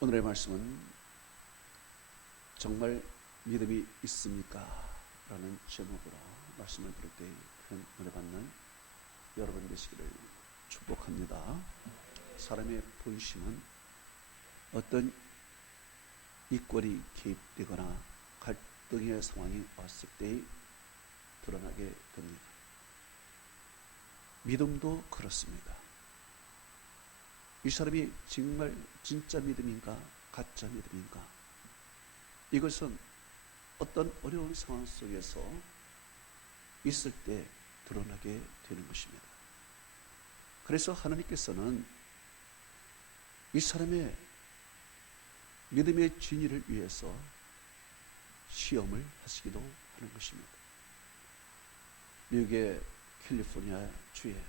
오늘의 말씀은 정말 믿음이 있습니까? 라는 제목으로 말씀을 들을 때 큰 은혜 받는 여러분 되시기를 축복합니다. 사람의 본심은 어떤 이권이 개입되거나 갈등의 상황이 왔을 때 드러나게 됩니다. 믿음도 그렇습니다. 이 사람이 정말 진짜 믿음인가 가짜 믿음인가, 이것은 어떤 어려운 상황 속에서 있을 때 드러나게 되는 것입니다. 그래서 하나님께서는 이 사람의 믿음의 진리를 위해서 시험을 하시기도 하는 것입니다. 미국의 캘리포니아 주에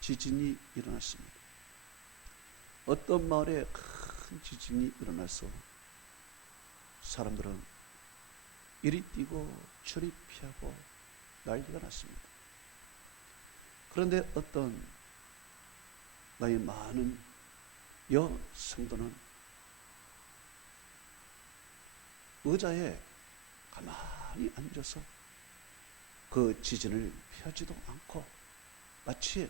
지진이 일어났습니다. 어떤 마을에 큰 지진이 일어나서 사람들은 이리 뛰고 저리 피하고 난리가 났습니다. 그런데 어떤 나이 많은 여성도는 의자에 가만히 앉아서 그 지진을 피하지도 않고 마치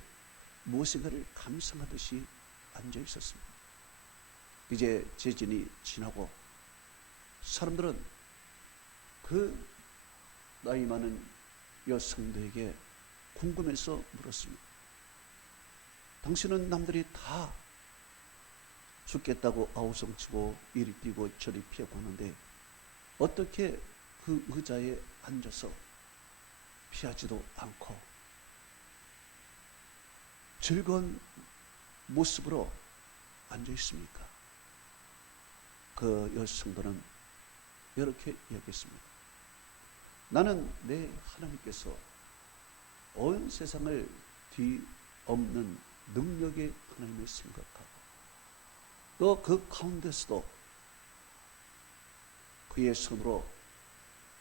무엇인가를 감상하듯이 앉아 있었습니다. 이제 지진이 지나고 사람들은 그 나이 많은 여성도에게 궁금해서 물었습니다. 당신은 남들이 다 죽겠다고 아우성치고 이리 뛰고 저리 피하고 하는데 어떻게 그 의자에 앉아서 피하지도 않고 즐거운 모습으로 앉아 있습니까? 그 여성들은 이렇게 이야기했습니다. 나는 내 하나님께서 온 세상을 뒤엎는 능력의 하나님을 생각하고 또 그 가운데서도 그의 손으로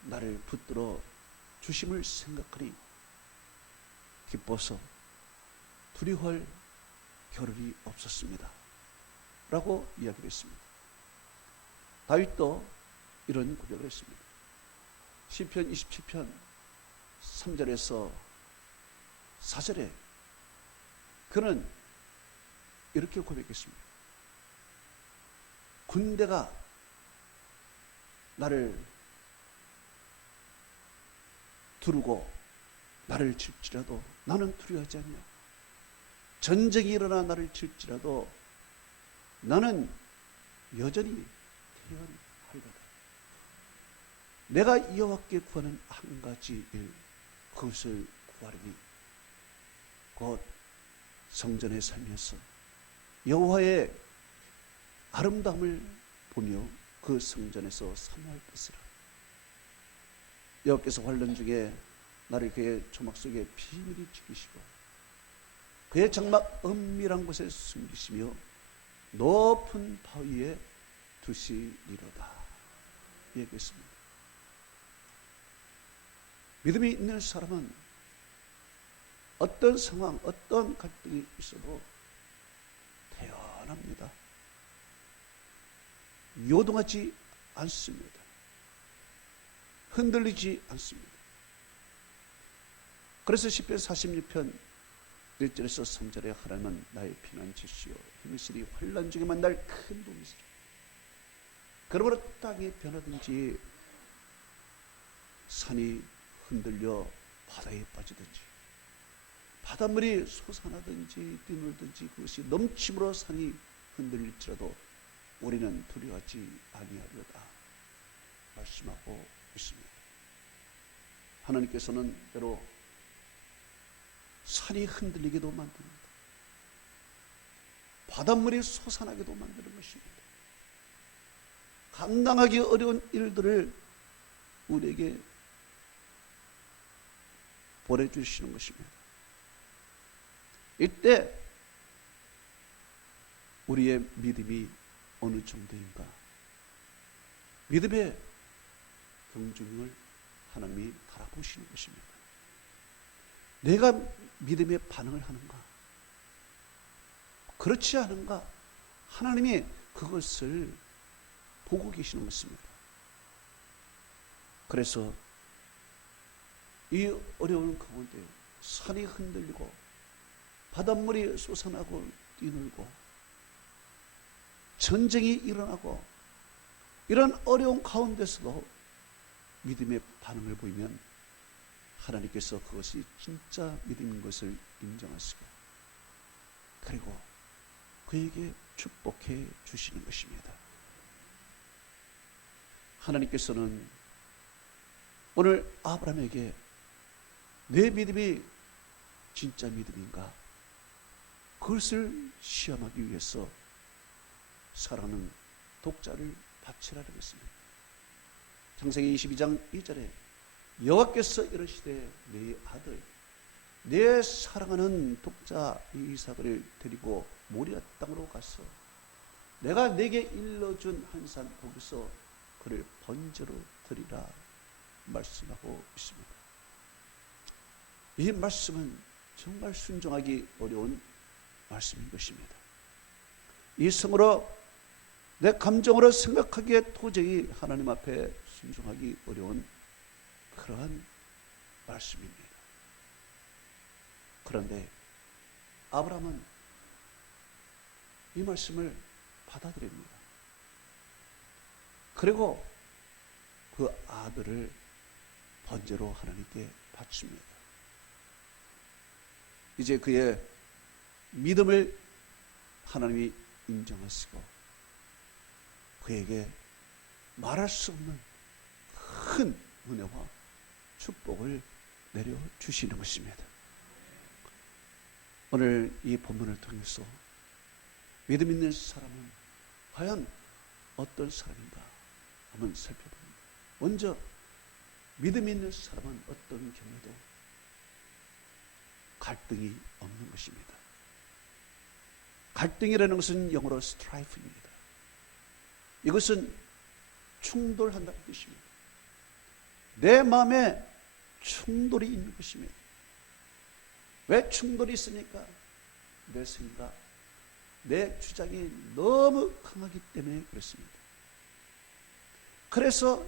나를 붙들어 주심을 생각하니 기뻐서 두려워할 겨를이 없었습니다. 라고 이야기를 했습니다. 다윗도 이런 고백을 했습니다. 시편 27편 3절에서 4절에 그는 이렇게 고백했습니다. 군대가 나를 두르고 나를 칠지라도 나는 두려워하지 않냐. 전쟁이 일어나 나를 칠지라도 나는 여전히 태연하리로다. 내가 여호와께 구하는 한 가지 일, 그것을 구하리니 곧 성전에 살면서 여호와의 아름다움을 보며 그 성전에서 사모할 것이라. 여호와께서 환란 중에 나를 그의 조막 속에 비밀히 지키시고 그의 장막 은밀한 곳에 숨기시며 높은 바위에 두시리로다. 얘기했습니다. 믿음이 있는 사람은 어떤 상황, 어떤 갈등이 있어도 태연합니다. 요동하지 않습니다. 흔들리지 않습니다. 그래서 시편 46편 1절에서 3절에 하나님은 나의 피난처시요 힘이시리 환난 중에 만날 큰 도움이시리. 그러므로 땅이 변하든지 산이 흔들려 바다에 빠지든지 바닷물이 솟아나든지 뛰놀든지 그것이 넘침으로 산이 흔들릴지라도 우리는 두려워하지 아니하리로다 말씀하고 있습니다. 하나님께서는 때로 산이 흔들리게도 만듭니다. 바닷물이 솟아나게도 만드는 것입니다. 감당하기 어려운 일들을 우리에게 보내주시는 것입니다. 이때 우리의 믿음이 어느 정도인가, 믿음의 경중을 하나님이 바라보시는 것입니다. 내가 믿음의 반응을 하는가, 그렇지 않은가, 하나님이 그것을 보고 계시는 것입니다. 그래서 이 어려운 가운데 산이 흔들리고 바닷물이 솟아나고 뛰놀고 전쟁이 일어나고 이런 어려운 가운데서도 믿음의 반응을 보이면 하나님께서 그것이 진짜 믿음인 것을 인정하시고 그리고 그에게 축복해 주시는 것입니다. 하나님께서는 오늘 아브라함에게 내 믿음이 진짜 믿음인가? 그것을 시험하기 위해서 사랑하는 독자를 바치라고 했습니다. 창세기 22장 2절에 여호와께서 이르시되 내 아들 내 사랑하는 독자 이삭을 데리고 모리아 땅으로 가서 내가 내게 일러준 한 산 거기서 그를 번제로 드리라 말씀하고 있습니다. 이 말씀은 정말 순종하기 어려운 말씀인 것입니다. 이 성으로 내 감정으로 생각하기에 도저히 하나님 앞에 순종하기 어려운 그러한 말씀입니다. 그런데 아브라함은 이 말씀을 받아들입니다. 그리고 그 아들을 번제로 하나님께 바칩니다. 이제 그의 믿음을 하나님이 인정하시고 그에게 말할 수 없는 큰 은혜와 축복을 내려주시는 것입니다. 오늘 이 본문을 통해서 믿음 있는 사람은 과연 어떤 사람인가 한번 살펴봅니다. 먼저 믿음 있는 사람은 어떤 경우도 갈등이 없는 것입니다. 갈등이라는 것은 영어로 strife입니다. 이것은 충돌한다는 뜻입니다. 내 마음에 충돌이 있는 것입니다. 왜 충돌이 있습니까? 내 생각, 내 주장이 너무 강하기 때문에 그렇습니다. 그래서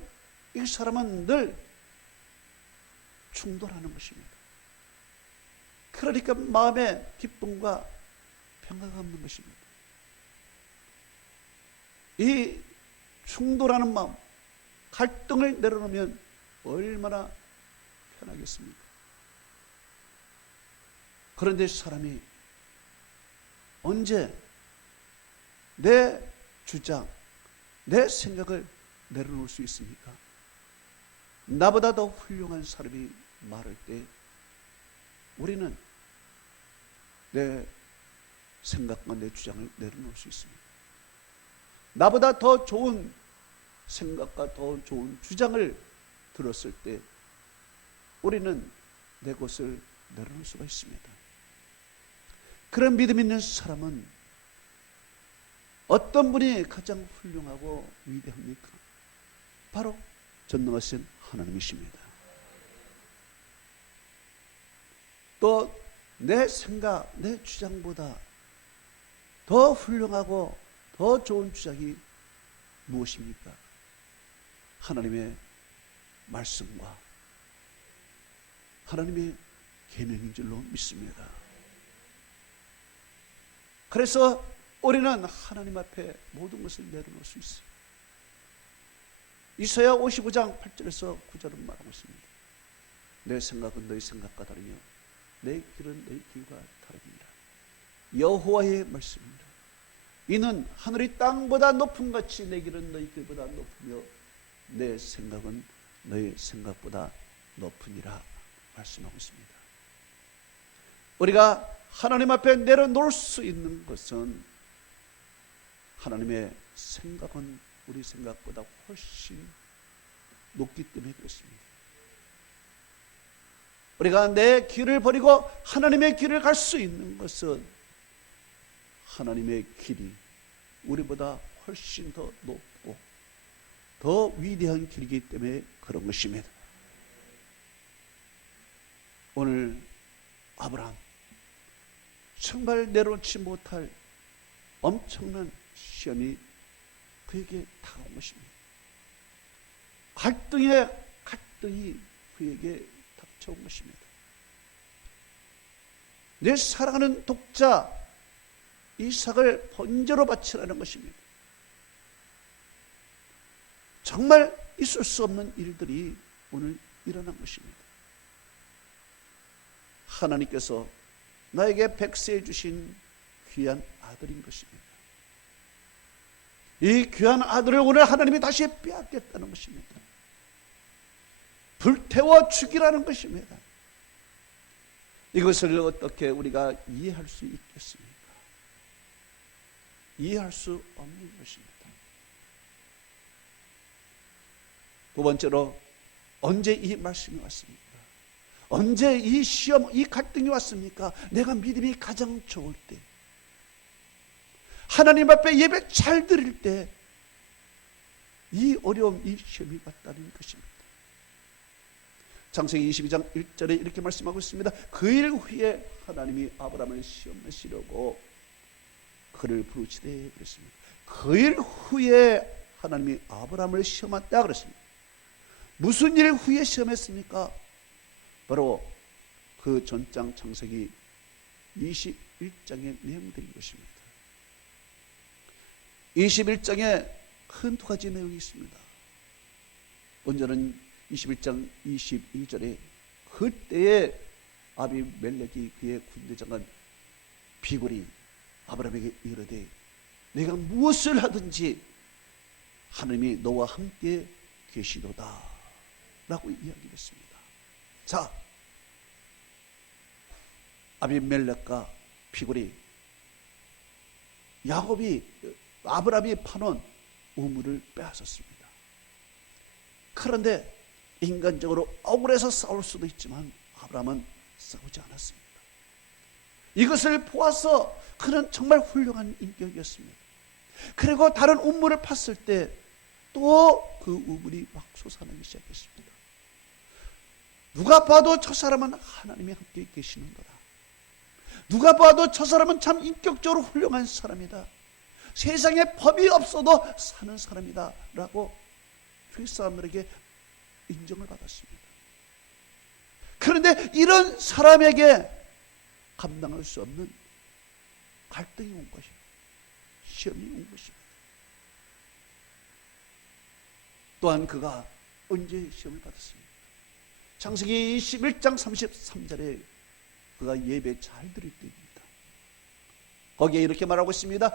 이 사람은 늘 충돌하는 것입니다. 그러니까 마음에 기쁨과 평화가 없는 것입니다. 이 충돌하는 마음, 갈등을 내려놓으면 얼마나 편하겠습니까? 그런데 사람이 언제 내 주장, 내 생각을 내려놓을 수 있습니까? 나보다 더 훌륭한 사람이 말할 때 우리는 내 생각과 내 주장을 내려놓을 수 있습니다. 나보다 더 좋은 생각과 더 좋은 주장을 들었을 때 우리는 내 것을 내려놓을 수가 있습니다. 그런 믿음 있는 사람은 어떤 분이 가장 훌륭하고 위대합니까? 바로 전능하신 하나님이십니다. 또 내 생각, 내 주장보다 더 훌륭하고 더 좋은 주장이 무엇입니까? 하나님의 말씀과 하나님의 계명인 줄로 믿습니다. 그래서 우리는 하나님 앞에 모든 것을 내려놓을 수 있어요. 이사야 55장 8절에서 9절은 말하고 있습니다. 내 생각은 너희 생각과 다르며 내 길은 너희 길과 다릅니다. 여호와의 말씀입니다. 이는 하늘이 땅보다 높은 같이 내 길은 너희 길보다 높으며 내 생각은 너희 생각보다 높으니라 말씀하고 있습니다. 우리가 하나님 앞에 내려놓을 수 있는 것은 하나님의 생각은 우리 생각보다 훨씬 높기 때문에 그렇습니다. 우리가 내 길을 버리고 하나님의 길을 갈 수 있는 것은 하나님의 길이 우리보다 훨씬 더 높고 더 위대한 길이기 때문에 그런 것입니다. 오늘 아브라함 정말 내려놓지 못할 엄청난 시험이 그에게 다가온 것입니다. 갈등이 그에게 닥쳐온 것입니다. 내 사랑하는 독자 이삭을 번제로 바치라는 것입니다. 정말 있을 수 없는 일들이 오늘 일어난 것입니다. 하나님께서 나에게 백세해 주신 귀한 아들인 것입니다. 이 귀한 아들을 오늘 하나님이 다시 빼앗겠다는 것입니다. 불태워 죽이라는 것입니다. 이것을 어떻게 우리가 이해할 수 있겠습니까? 이해할 수 없는 것입니다. 두 번째로, 언제 이 말씀이 왔습니까? 언제 이 시험, 이 갈등이 왔습니까? 내가 믿음이 가장 좋을 때, 하나님 앞에 예배 잘 드릴 때, 이 어려움, 이 시험이 왔다는 것입니다. 창세기 22장 1절에 이렇게 말씀하고 있습니다. 그 일 후에 하나님이 아브라함을 시험하시려고 그를 부르시되 그랬습니다. 그 일 후에 하나님이 아브라함을 시험했다 그랬습니다. 무슨 일 후에 시험했습니까? 바로 그 전장 창세기 21장의 내용들인 것입니다. 21장에 큰 두 가지 내용이 있습니다. 먼저는 21장 22절에 그때에 아비멜렉이 그의 군대장관 비굴이 아브라함에게 이르되 내가 무엇을 하든지 하나님이 너와 함께 계시도다 라고 이야기했습니다. 자, 아비멜렉과 비굴이 아브라함이 파놓은 우물을 빼앗았습니다. 그런데 인간적으로 억울해서 싸울 수도 있지만 아브라함은 싸우지 않았습니다. 이것을 보아서 그는 정말 훌륭한 인격이었습니다. 그리고 다른 우물을 팠을 때 또 그 우물이 막 솟아나기 시작했습니다. 누가 봐도 저 사람은 하나님이 함께 계시는 거다. 누가 봐도 저 사람은 참 인격적으로 훌륭한 사람이다. 세상에 법이 없어도 사는 사람이다 라고 주위 사람들에게 인정을 받았습니다. 그런데 이런 사람에게 감당할 수 없는 갈등이 온 것입니다. 시험이 온 것입니다. 또한 그가 언제 시험을 받았습니까? 창세기 21장 33절에 그가 예배 잘 드릴 때입니다. 거기에 이렇게 말하고 있습니다.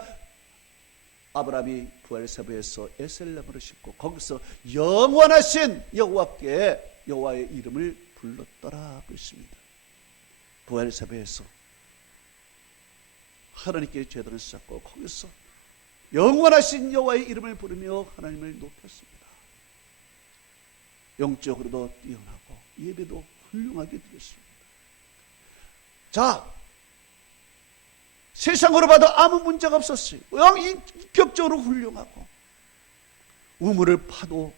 아브라함이 부엘세바에서 에셀람으로 싣고 거기서 영원하신 여호와께 여호와의 이름을 불렀더라 그랬습니다. 부엘세바에서 하나님께 제단을 쌓고 거기서 영원하신 여호와의 이름을 부르며 하나님을 높였습니다. 영적으로도 뛰어나고 예배도 훌륭하게 드렸습니다. 자, 세상으로 봐도 아무 문제가 없었어요. 인격적으로 훌륭하고 우물을 파도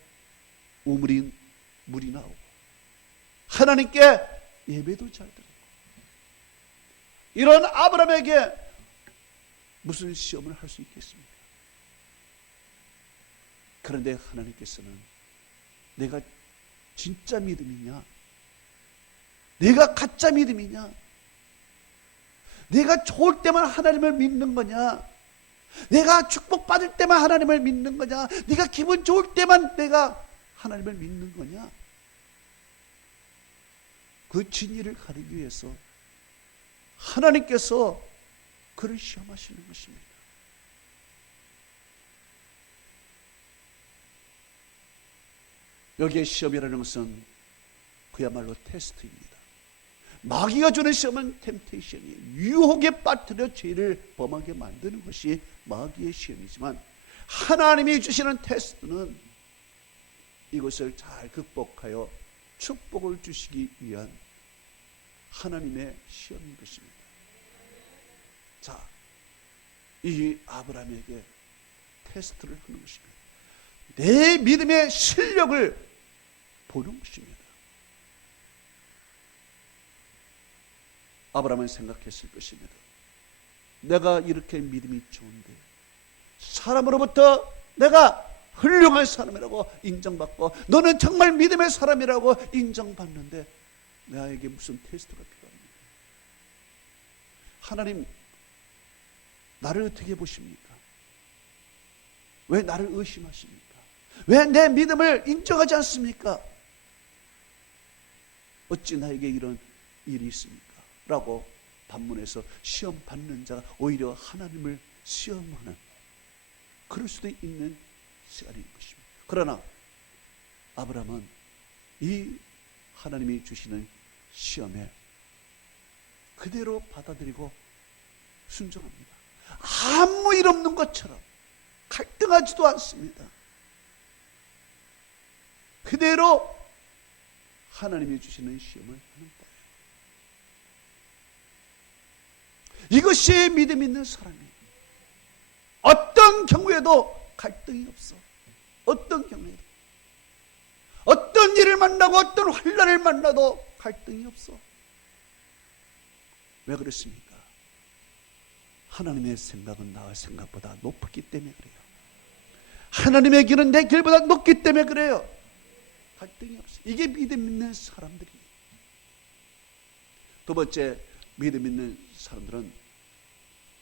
물이 나오고 하나님께 예배도 잘 드리고 이런 아브라함에게 무슨 시험을 할 수 있겠습니까? 그런데 하나님께서는 내가 진짜 믿음이냐, 내가 가짜 믿음이냐, 내가 좋을 때만 하나님을 믿는 거냐, 내가 축복받을 때만 하나님을 믿는 거냐, 네가 기분 좋을 때만 내가 하나님을 믿는 거냐, 그 진리를 가리기 위해서 하나님께서 그를 시험하시는 것입니다. 여기에 시험이라는 것은 그야말로 테스트입니다. 마귀가 주는 시험은 템테이션이에요. 유혹에 빠뜨려 죄를 범하게 만드는 것이 마귀의 시험이지만 하나님이 주시는 테스트는 이것을 잘 극복하여 축복을 주시기 위한 하나님의 시험인 것입니다. 자, 이 아브라함에게 테스트를 하는 것입니다. 내 믿음의 실력을 보는 것입니다. 아브라함은 생각했을 것입니다. 내가 이렇게 믿음이 좋은데 사람으로부터 내가 훌륭한 사람이라고 인정받고 너는 정말 믿음의 사람이라고 인정받는데 나에게 무슨 테스트가 필요합니까? 하나님 나를 어떻게 보십니까? 왜 나를 의심하십니까? 왜 내 믿음을 인정하지 않습니까? 어찌 나에게 이런 일이 있습니까? 라고 반문해서 시험 받는 자가 오히려 하나님을 시험하는 그럴 수도 있는 시간인 것입니다. 그러나 아브라함은 이 하나님이 주시는 시험에 그대로 받아들이고 순종합니다. 아무 일 없는 것처럼 갈등하지도 않습니다. 그대로 하나님이 주시는 시험을 하는 거예요. 이것이 믿음 있는 사람이에요. 어떤 경우에도 갈등이 없어. 어떤 경우에도. 어떤 일을 만나고 어떤 환난을 만나도 갈등이 없어. 왜 그렇습니까? 하나님의 생각은 나의 생각보다 높기 때문에 그래요. 하나님의 길은 내 길보다 높기 때문에 그래요. 갈등이 없어. 이게 믿음 있는 사람들이에요. 두 번째, 믿음 있는 사람들은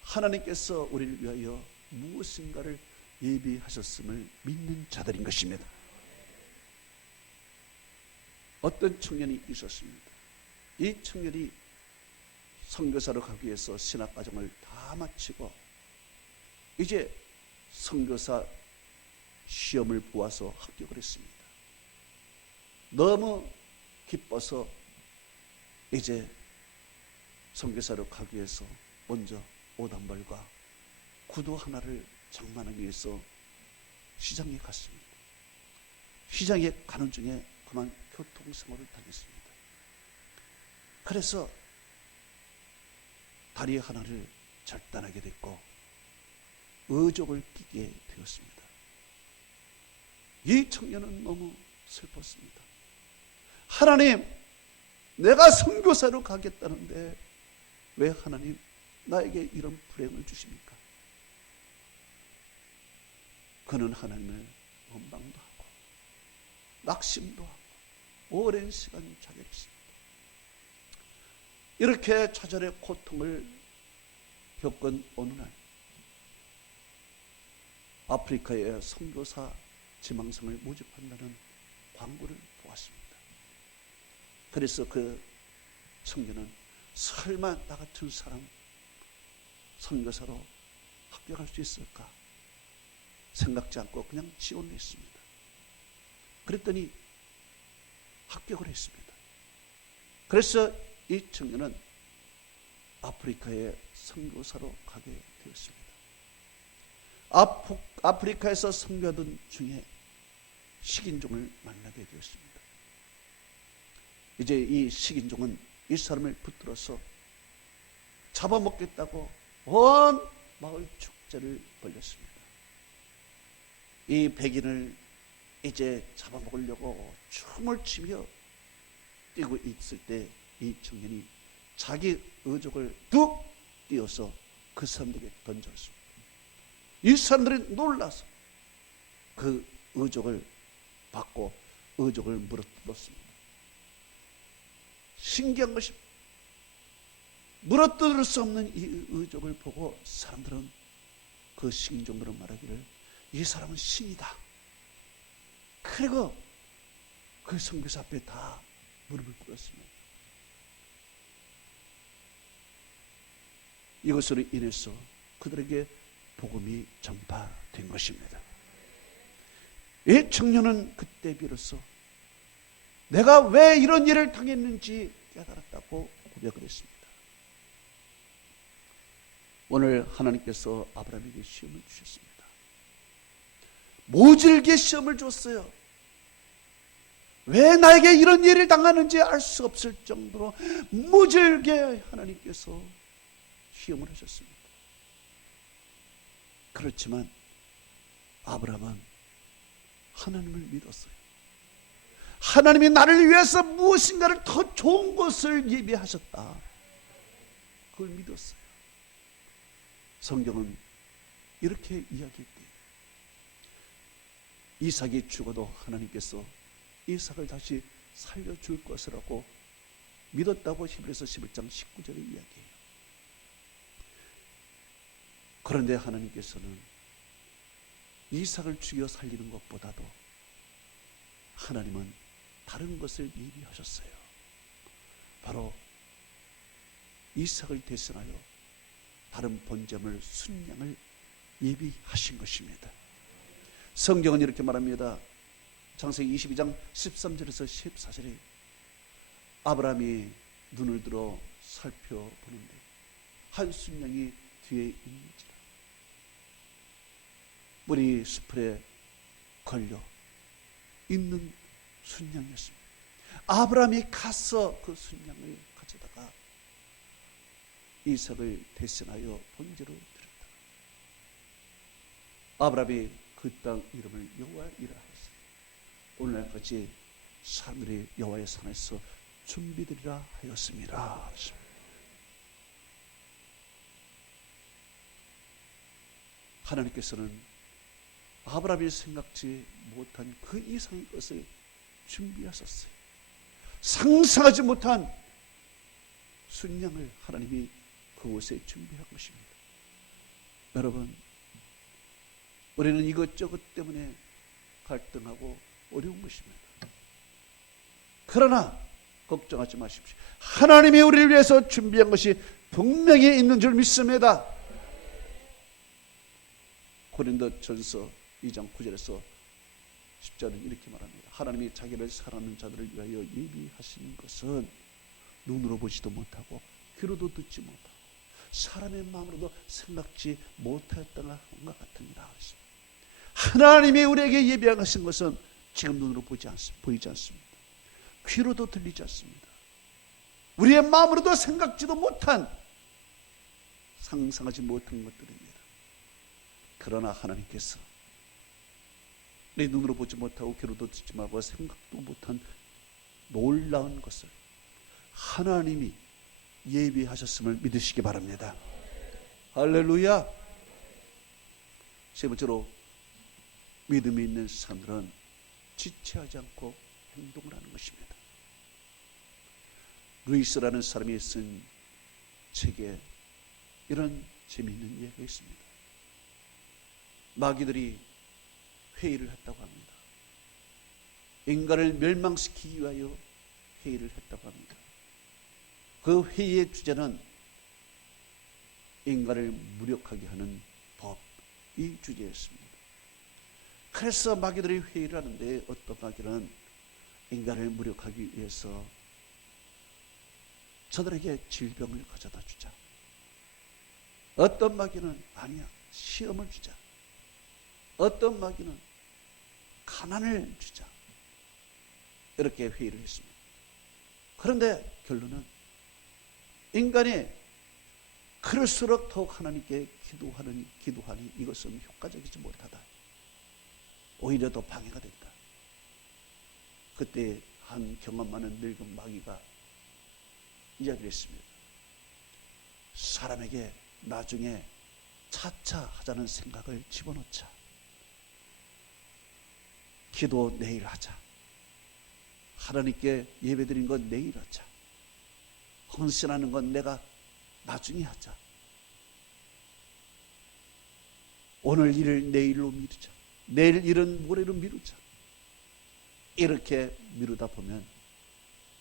하나님께서 우리를 위하여 무엇인가를 예비하셨음을 믿는 자들인 것입니다. 어떤 청년이 있었습니다. 이 청년이 선교사로 가기 위해서 신학과정을 다 마치고 이제 선교사 시험을 보아서 합격을 했습니다. 너무 기뻐서 이제 선교사로 가기 위해서 먼저 오단벌과 구두 하나를 장만하기 위해서 시장에 갔습니다. 시장에 가는 중에 그만 교통사고를 당했습니다. 그래서 다리 하나를 절단하게 됐고 의족을 끼게 되었습니다. 이 청년은 너무 슬펐습니다. 하나님, 내가 선교사로 가겠다는데 왜 하나님 나에게 이런 불행을 주십니까? 그는 하나님을 원망도 하고 낙심도 하고 오랜 시간 좌절했습니다. 이렇게 좌절의 고통을 겪은 어느 날 아프리카의 선교사 지망생을 모집한다는 광고를 보았습니다. 그래서 그 청년은 설마 나 같은 사람 선교사로 합격할 수 있을까 생각지 않고 그냥 지원을 했습니다. 그랬더니 합격을 했습니다. 그래서 이 청년은 아프리카의 선교사로 가게 되었습니다. 아프리카에서 선교하던 중에 식인종을 만나게 되었습니다. 이제 이 식인종은 이 사람을 붙들어서 잡아먹겠다고 온 마을 축제를 벌였습니다. 이 백인을 이제 잡아먹으려고 춤을 추며 뛰고 있을 때 이 청년이 자기 의족을 뚝 띄어서 그 사람들에게 던졌습니다. 이 사람들이 놀라서 그 의족을 받고 의족을 물어뜯었습니다. 신기한 것이 물어뜯을 수 없는 이 의족을 보고 사람들은 그 신종으로 말하기를 이 사람은 신이다. 그리고 그 선교사 앞에 다 무릎을 꿇었습니다. 이것으로 인해서 그들에게 복음이 전파된 것입니다. 이 청년은 그때 비로소 내가 왜 이런 일을 당했는지 깨달았다고 고백을 했습니다. 오늘 하나님께서 아브라함에게 시험을 주셨습니다. 모질게 시험을 줬어요. 왜 나에게 이런 일을 당하는지 알 수 없을 정도로 모질게 하나님께서 시험을 하셨습니다. 그렇지만 아브라함은 하나님을 믿었어요. 하나님이 나를 위해서 무엇인가를 더 좋은 것을 예비하셨다. 그걸 믿었어요. 성경은 이렇게 이야기했대요. 이삭이 죽어도 하나님께서 이삭을 다시 살려줄 것이라고 믿었다고 히브리서 11장 19절에 이야기해요. 그런데 하나님께서는 이삭을 죽여 살리는 것보다도 하나님은 다른 것을 예비하셨어요. 바로 이삭을 대신하여 다른 번제물 순양을 예비하신 것입니다. 성경은 이렇게 말합니다. 창세기 22장 13절에서 14절에 아브라함이 눈을 들어 살펴보는데 한 순양이 뒤에 있는지라. 뿌리 수풀에 걸려 있는 순양이었습니다. 아브라함이 가서 그 순양을 가져다가 이삭을 대신하여 번제로 드렸다. 아브라함이 그 땅 이름을 여호와이라 하였습니다. 오늘날까지 사람들이 여호와의 산에서 준비되리라 하였습니다. 하나님께서는 아브라함이 생각지 못한 그 이상의 것을 준비하셨어요. 상상하지 못한 순양을 하나님이 그곳에 준비한 것입니다. 여러분, 우리는 이것저것 때문에 갈등하고 어려운 것입니다. 그러나 걱정하지 마십시오. 하나님이 우리를 위해서 준비한 것이 분명히 있는 줄 믿습니다. 고린도전서 2장 9절에서 10절은 이렇게 말합니다. 하나님이 자기를 사랑하는 자들을 위하여 예비하신 것은 눈으로 보지도 못하고 귀로도 듣지 못하고 사람의 마음으로도 생각지 못하였던 것 같으니라. 하나님이 우리에게 예비하신 것은 지금 눈으로 보이지 않습니다. 귀로도 들리지 않습니다. 우리의 마음으로도 생각지도 못한, 상상하지 못한 것들입니다. 그러나 하나님께서 내 눈으로 보지 못하고 귀로도 듣지 말고 생각도 못한 놀라운 것을 하나님이 예비하셨음을 믿으시기 바랍니다. 할렐루야. 세 번째로, 믿음이 있는 사람들은 지체하지 않고 행동을 하는 것입니다. 루이스라는 사람이 쓴 책에 이런 재미있는 이야기가 있습니다. 마귀들이 회의를 했다고 합니다. 인간을 멸망시키기 위하여 회의를 했다고 합니다. 그 회의의 주제는 인간을 무력하게 하는 법, 이 주제였습니다. 그래서 마귀들이 회의를 하는데 어떤 마귀는 인간을 무력하기 위해서 저들에게 질병을 가져다 주자. 어떤 마귀는 아니야, 시험을 주자. 어떤 마귀는 가난을 주자. 이렇게 회의를 했습니다. 그런데 결론은 인간이 그럴수록 더욱 하나님께 기도하니 이것은 효과적이지 못하다. 오히려 더 방해가 된다. 그때 한 경험 많은 늙은 마귀가 이야기를 했습니다. 사람에게 나중에 차차 하자는 생각을 집어넣자. 기도 내일 하자. 하나님께 예배드린 건 내일 하자. 헌신하는 건 내가 나중에 하자. 오늘 일을 내일로 미루자. 내일 일은 모레로 미루자. 이렇게 미루다 보면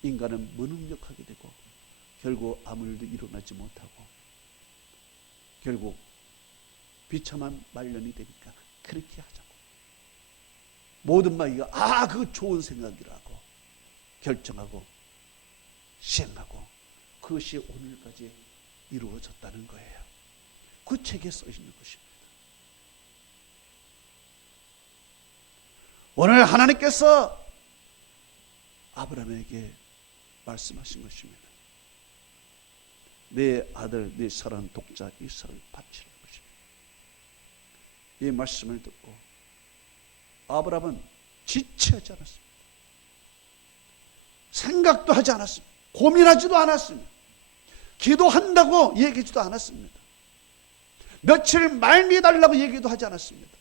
인간은 무능력하게 되고 결국 아무 일도 일어나지 못하고 결국 비참한 말년이 되니까 그렇게 하자고. 모든 마귀가 그거 좋은 생각이라고 결정하고 시행하고 그것이 오늘까지 이루어졌다는 거예요. 그 책에 써 있는 것입니다. 오늘 하나님께서 아브라함에게 말씀하신 것입니다. 내 아들, 내 사랑하는 독자 이삭을 바치는 것입니다. 이 말씀을 듣고 아브라함은 지체하지 않았습니다. 생각도 하지 않았습니다. 고민하지도 않았습니다. 기도한다고 얘기하지도 않았습니다. 며칠 말미해달라고 얘기도 하지 않았습니다.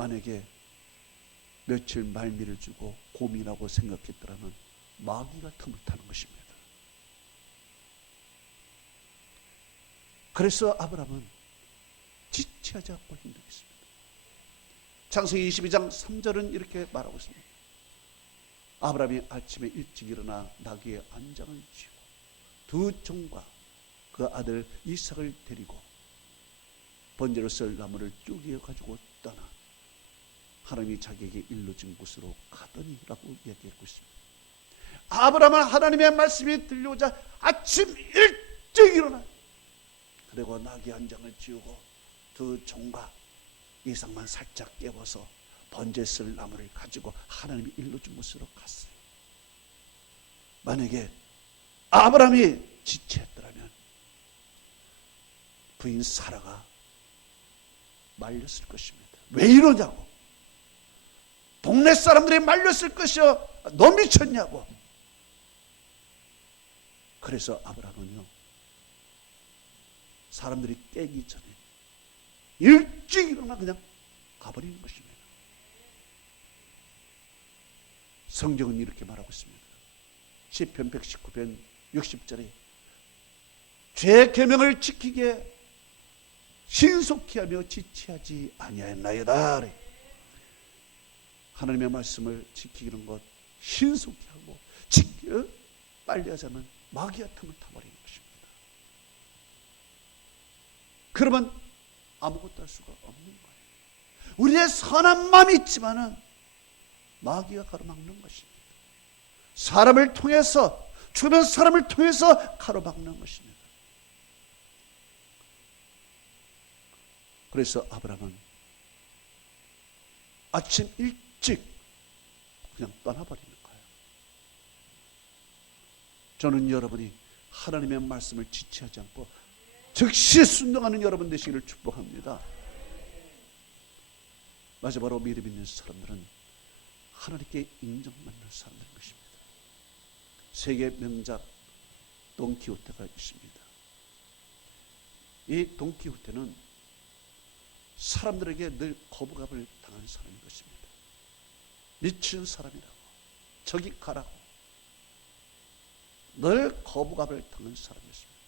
만약에 며칠 말미를 주고 고민하고 생각했더라면 마귀가 틈을 타는 것입니다. 그래서 아브라함은 지체하지 않고 행동했습니다. 창세기 22장 3절은 이렇게 말하고 있습니다. 아브라함이 아침에 일찍 일어나 나귀의 안장을 쥐고 두 종과 그 아들 이삭을 데리고 번제로 쓸 나무를 쭈기어 가지고 떠나 하나님이 자기에게 일러준 곳으로 가더니라고 이야기하고 있습니다. 아브라함은 하나님의 말씀이 들려오자 아침 일찍 일어나 그리고 나귀 안장을 쥐우고 두 종과 이삭만 살짝 깨워서 번제 쓸 나무를 가지고 하나님이 일러준 곳으로 갔어요. 만약에 아브라함이 지체했더라면 부인 사라가 말렸을 것입니다. 왜 이러냐고. 동네 사람들이 말렸을 것이요. 너 미쳤냐고. 그래서 아브라함은요, 사람들이 깨기 전에 일찍 일어나 그냥 가버리는 것입니다. 성경은 이렇게 말하고 있습니다. 시편 119편 60절에 죄 계명을 지키기에 신속히 하며 지체하지 아니하였나이다. 하나님의 말씀을 지키는 것 신속히 하고 빨리 하자면 마귀가 틈을 타버리는 것입니다. 그러면 아무것도 할 수가 없는 거예요. 우리의 선한 마음이 있지만은 마귀가 가로막는 것입니다. 사람을 통해서, 주변 사람을 통해서 가로막는 것입니다. 그래서 아브라함은 아침 일찍 그냥 떠나버리는 거예요. 저는 여러분이 하나님의 말씀을 지체하지 않고 즉시 순종하는 여러분 되시기를 축복합니다. 마지막으로 믿음 있는 사람들은 하나님께 인정받는 사람들인 것입니다. 세계 명작 돈키호테가 있습니다. 이 돈키호테는 사람들에게 늘 거부감을 당한 사람인 것입니다. 미친 사람이라고, 저기 가라고 늘 거부감을 당한 사람이었습니다.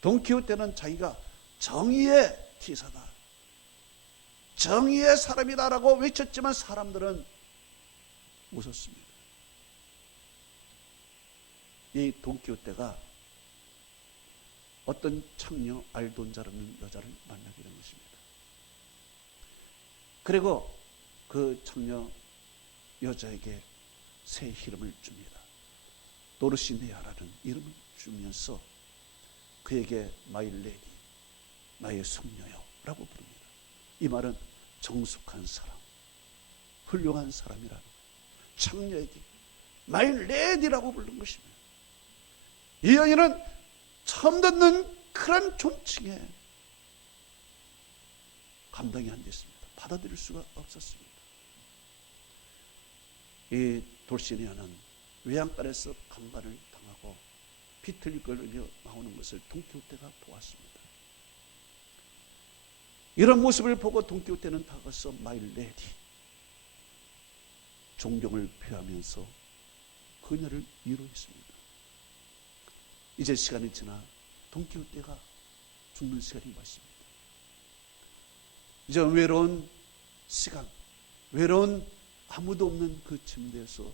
돈키호테는 자기가 정의의 기사다, 정의의 사람이다라고 외쳤지만 사람들은 웃었습니다. 이 돈키호테가 어떤 창녀 알돈자라는 여자를 만나게 된 것입니다. 그리고 그 창녀 여자에게 새 이름을 줍니다. 도르시네아라는 이름을 주면서 그에게 마이 레디, 나의 숙녀요 라고 부릅니다. 이 말은 정숙한 사람, 훌륭한 사람이라는 창녀에게 마이 레디라고 부른 것입니다. 이 여인은 처음 듣는 그런 존칭에 감당이 안 됐습니다. 받아들일 수가 없었습니다. 이 돌시네아는 외양간에서 강간을 당하고 비틀거리며 나오는 것을 돈키호테가 보았습니다. 이런 모습을 보고 돈키호테는 다가서 마이 레디, 존경을 표하면서 그녀를 위로했습니다. 이제 시간이 지나 돈키호테가 죽는 시간이 왔습니다. 이제 외로운 시간, 외로운 아무도 없는 그 침대에서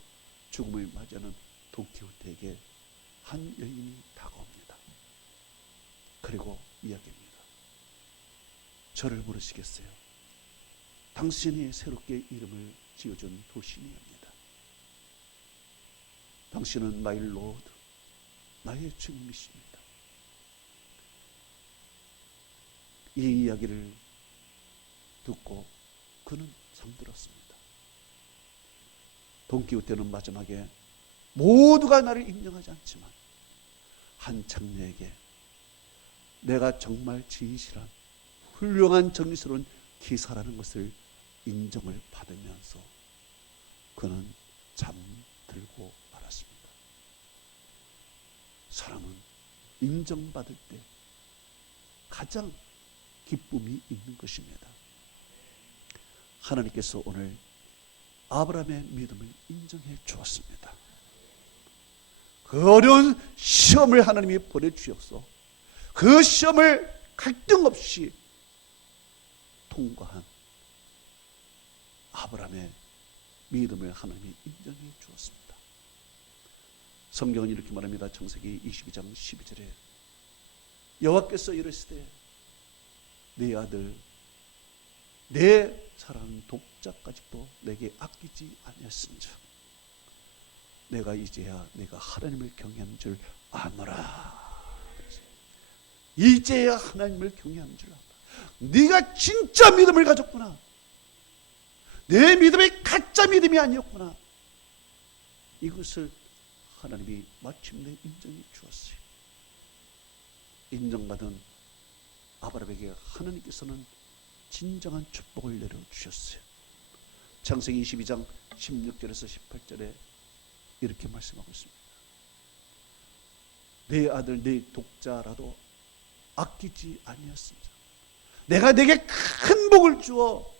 죽음을 맞이하는 돈키호테에게 한 여인이 다가옵니다. 그리고 이야기합니다. 저를 모르시겠어요? 당신이 새롭게 이름을 지어준 돌시니입니다. 당신은 마이 로드, 나의 주님이십니다. 이 이야기를 듣고 그는 잠들었습니다. 돈키호테는 마지막에 모두가 나를 인정하지 않지만 한 창녀에게 내가 정말 진실한 훌륭한 정의스러운 기사라는 것을 인정을 받으면서 그는 잠들고 말았습니다. 사람은 인정받을 때 가장 기쁨이 있는 것입니다. 하나님께서 오늘 아브라함의 믿음을 인정해 주었습니다. 그 어려운 시험을 하나님이 보내주셨어. 그 시험을 갈등 없이 통과한 아브라함의 믿음을 하나님이 인정해 주었습니다. 성경은 이렇게 말합니다. 창세기 22장 12절에 여호와께서 이르시되 네 아들 내 사랑하는 독자까지도 내게 아끼지 아니하신즉 내가 이제야 내가 하나님을 경외하는 줄 아노라. 이제야 하나님을 경외하는 줄 안다. 네가 진짜 믿음을 가졌구나. 내 믿음이 가짜 믿음이 아니었구나. 이것을 하나님이 마침내 인정해 주었어요. 인정받은 아브라함에게 하나님께서는 진정한 축복을 내려주셨어요. 창세기 22장 16절에서 18절에 이렇게 말씀하고 있습니다. 내 아들 내 독자라도 아끼지 아니하신즉 내가 내게 큰 복을 주어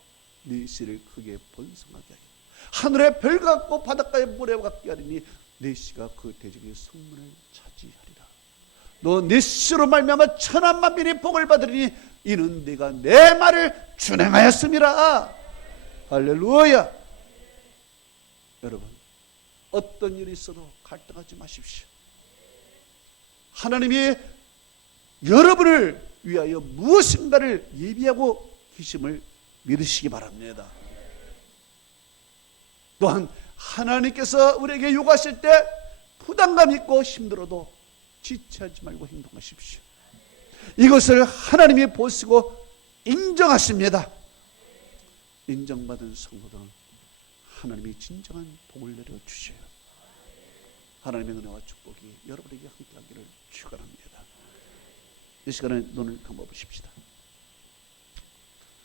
네 씨를 크게 번성하게 하리라. 하늘의 별 같고 바닷가의 모래 같게 하리니 네 씨가 그 대적의 성문을 차지하리라. 너 네 씨로 말미암아 천한 만민이 복을 받으리니 이는 네가 내 말을 준행하였음이라. 할렐루야. 여러분, 어떤 일이 있어도 갈등하지 마십시오. 하나님이 여러분을 위하여 무엇인가를 예비하고 계심을 믿으시기 바랍니다. 또한 하나님께서 우리에게 요구하실 때 부담감 있고 힘들어도 지체하지 말고 행동하십시오. 이것을 하나님이 보시고 인정하십니다. 인정받은 성도들은 하나님이 진정한 복을 내려주셔요. 하나님의 은혜와 축복이 여러분에게 함께하기를 축원합니다. 이 시간에 눈을 감아보십시다.